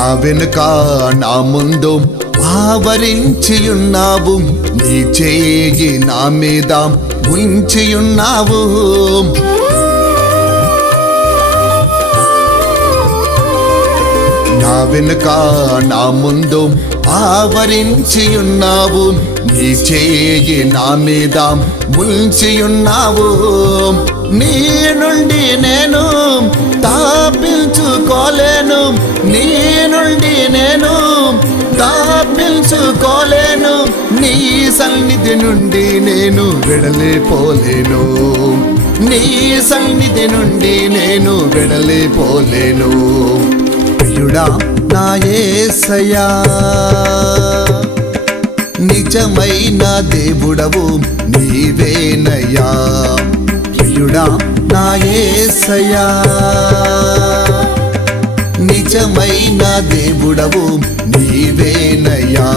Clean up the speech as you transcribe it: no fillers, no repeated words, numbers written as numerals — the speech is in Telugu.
నా వెనుక నా ముందు ఆవరించియున్నావు, నీ చేయి నా మీద ఉంచియున్నావు. నా వెనుక నా ముందు ఆవరించియున్నావు, నీ చేయి నా మీద ఉంచియున్నావు. నీ నుండి నేను తాపించుకోలేను, నీ నుండి నేను తాపించుకోలేను, నీ సన్నిధి నుండి నేను వెడలిపోలేను, నీ సన్నిధి నుండి నేను వెడలిపోలేను. ప్రియుడా నా యేసయ్యా, నిజమైన దేవుడవు నీవేనయ్యా. ప్రియుడా నా యేసయ్యా, నిజమైన దేవుడవు నీవేనయ్యా.